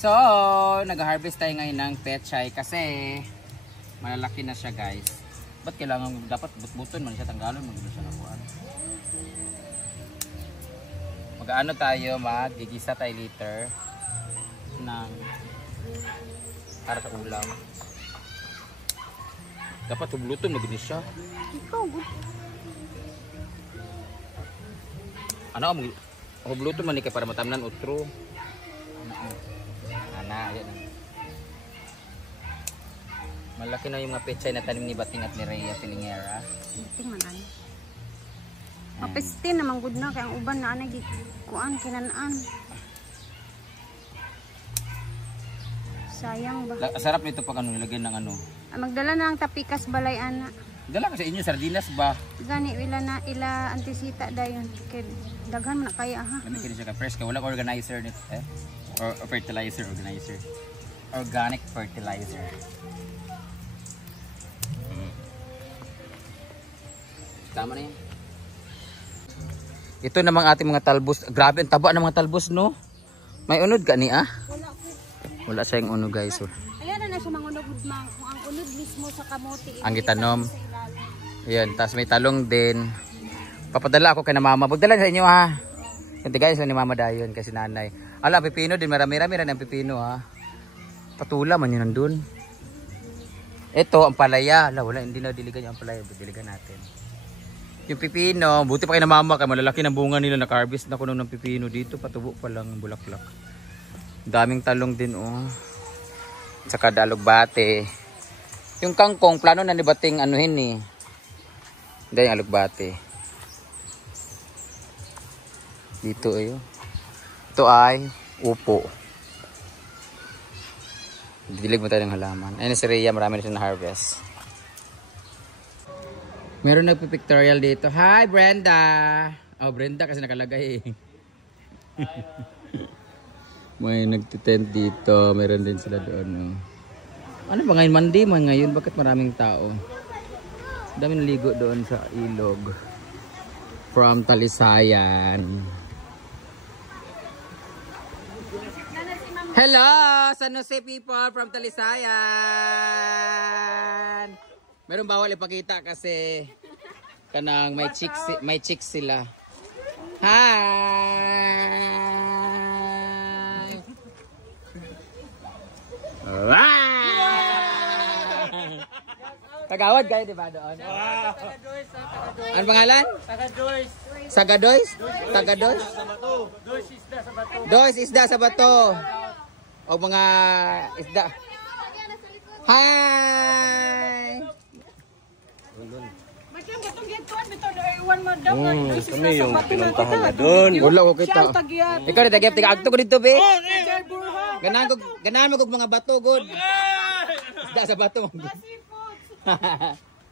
So, nag-harvest tayo ngayon ng pechay kasi malalaki na siya, guys. Ba't kailangan dapat but-buton man siya, tanggalon man siya nakuhaan. Mag-ano tayo, mag-gigisa tayo liter ng para sa ulam. Dapat hubluton mag-gigis siya. Ikaw, ano mo hubluton man ni kay para matamnan utro. Ayan. Malaki na yung mga pechay na tanim ni Bating at ni Rhea Filingera. Bating man ano. Mapestin naman good na kaya ang uban na anay kuan kinanaan. Sayang ba? Sarap nito pag ano nilagyan ng ano. Magdala na ang tapikas balay ana. Dala ka sa inyo sardinas ba? Gani ila antisita dayon kay daghan man kaya ha. Gani kini siya ka fresh ka wala organizer nito or fertilizer organizer. Organic fertilizer. Tama na yan. Ito namang ating mga talbos. Grabe ang taba ng mga talbos, no? May unod ka ni Wala siyang unod, guys. Ayan na siya mangunog mang kung ang unod mismo sa kamote. Ang gitanom. Ayan, tapos may talong din. Papadala ako kay na mama. Pagdala sa inyo ha. Hindi guys, ni mama dayon kasi nanay. Ala, pipino din. Marami-rami rin ang pipino ha. Patula man yun nandun. Ito, ang palaya. Ala, wala, hindi na diligan yung palaya. Diligan natin. Yung pipino, buti pa kay na mama. Kaya malalaki ng bunga nila. Naka-harvest na kuno ng pipino dito. Patubo pa lang bulaklak. Daming talong din oh. Tsaka dalugbate. Yung kangkong, plano na ni Bating anuhin eh. Hindi yung alugbate. Dito ayo. Ito ay upo. Didilig mo tayo ng halaman. Ayun si Rhea, marami na siya na-harvest. Meron nagpipictorial dito. Hi Brenda! Oh Brenda kasi nakalagay eh. May nagtitent dito. Meron din sila doon. Oh. Ano ba ngayon? Monday man ngayon? Bakit maraming tao? Daming ligo doon sa ilog. From Talisayan. Hello! San Jose people from Talisayan! Meron bawal ipakita kasi kanang may chicks sila. Hi! Tagawad kayo diba doon? Ano pangalan? Tagadoys. Sagadoys? Tagadoys? Doys isda sa bato. O mga isda. Hi! Kami yung pinuntahan na doon. Wala ko kita. Ikaw na tagyap, tiga-agto ko dito, be. Ganahan mo kong mga bato, good. Isda sa bato.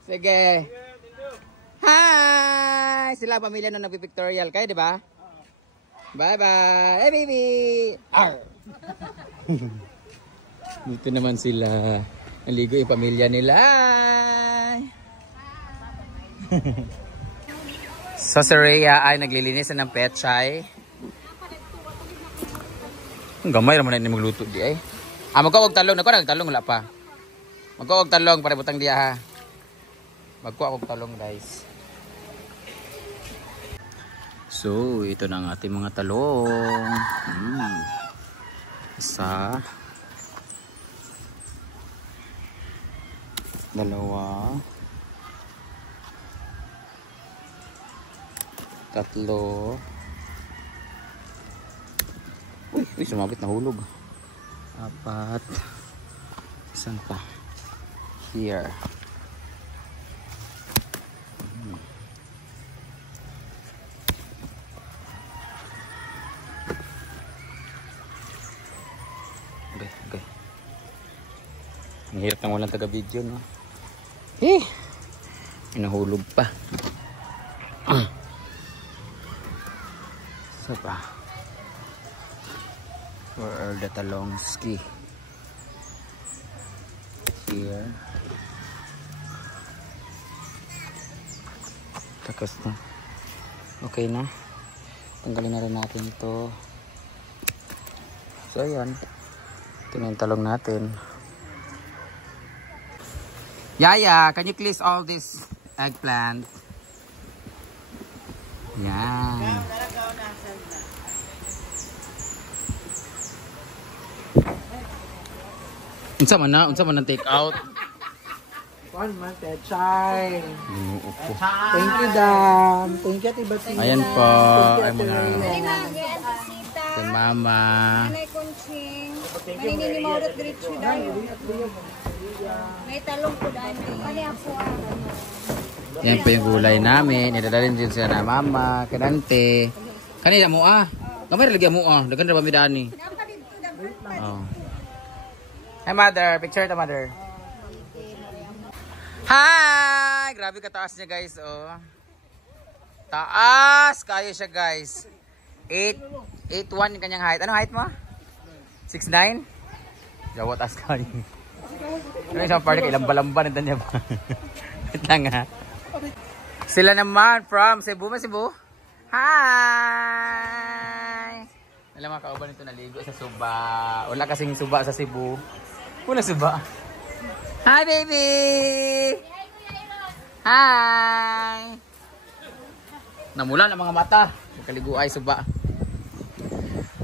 Sige. Hi! Sila pamilya na nagpipictorial kayo, di ba? Bye-bye. Hey, baby! Arr! Dito naman sila. Naligo yung pamilya nila. So si Rhea ay naglilinis ng pechay. Ang gamay naman na magluto di ay. Magkuha og talong. Nakuha nagtalong wala pa. Magkuha og talong para butang diya ha. Magkuha og talong guys. So ito na ang ating mga talong. Isa. Dalawa. Tatlo. Uy, sumabit na hulog. Apat. Saan pa? Here. Okay. Ang hirap nang walang taga-video, no? Nahulog pa. Isa pa. Where are the talongski? Here. Takas na. Okay na. Tanggalin na rin natin ito. So ayan. Ito na yung talong natin. Yaya, can you please all this eggplant? Yan. Unsa man na take out. Kuan man Chai. Binuo ko. Thank you, Dam. Thank you, Tibatina. Ayan po, ay mga Antisita. si Mama. Anay Kunching. Manini ni Maurot Diretso dayo. May talong po dahil. Ano ako Yan po yung gulay namin. Idadalhin din sila na Mama, kanante. Kanina mo Gamay lagi mo Dagan ra ba mi dani? Oh. Hi mother, picture the mother. Hi! Grabe kataas niya guys, oh. Taas kayo siya guys. 8'1" yung kanyang height. Anong height mo? 6'9"? Jawa taas kayo. Ano isang party kay lamba-lamba nito niya ba? Wait lang ha. Sila naman from Cebu. Cebu? Hi! Alam mga kauban nito naligo sa Suba. Wala kasing Suba sa Cebu. Wala Suba. Hi baby! Hi! Namula ng mga mata. Magkaligo ay Suba.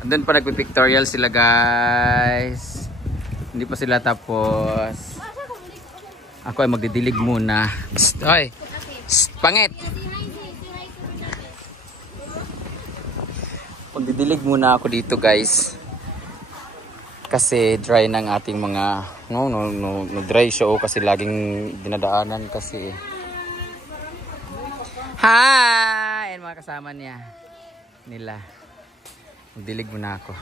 Andun pa nagpipictorial sila guys. Hindi pa sila tapos. Ako ay magdidilig muna. Psst, oy! Psst, pangit! Magdidilig muna ako dito guys. Kasi dry ng ating mga no dry show kasi laging dinadaanan kasi. Hi! Ayan mga kasama nila. Magdilig muna ako.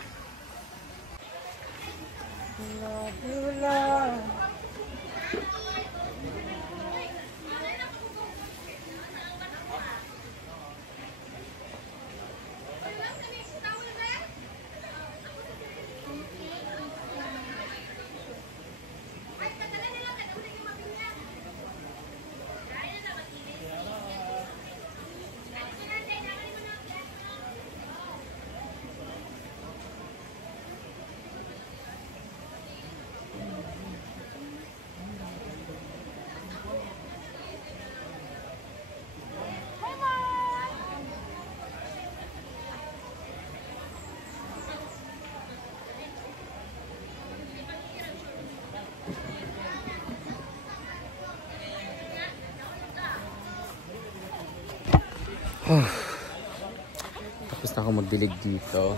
Tapos na ako magdilig dito.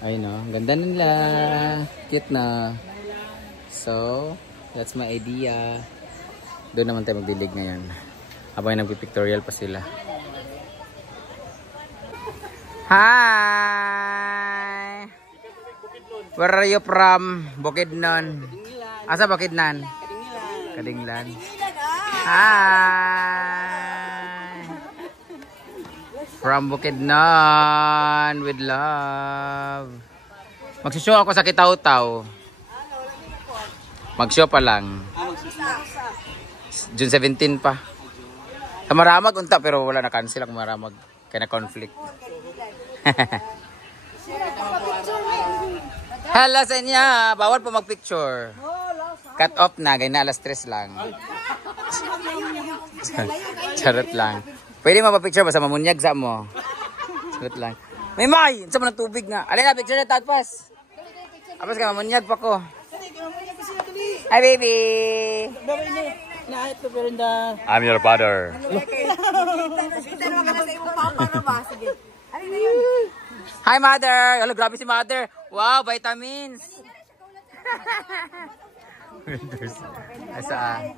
Ay no, ganda nila. Cute na. So, that's my idea. Doon naman tayo magdilig ngayon. Habang nagpipictorial pa sila. Hi! Where are you from? Bukidnon. Asa Bukidnon? Kadinglan. Hi! From Bukidnon with love. Magsushow ako sa Kitaw-Taw. Mag-show pa lang. June 17 pa. Sa Maramag unta pero wala na cancel ako Maramag. Kaya na conflict. Hello sa inyo. Bawal po mag-picture. Cut off na. Ganyan na alas 3 lang. Charot lang. Pwede mapapicture ba sa mamunyag sa mo? Charot lang. May! Saan mo ng tubig nga? Alin na, picture na tagpas. Tapos ka, mamunyag pa ko. Hi baby! I'm your father. Hi mother! Hello, grabe si mother. Wow, vitamins. Asa?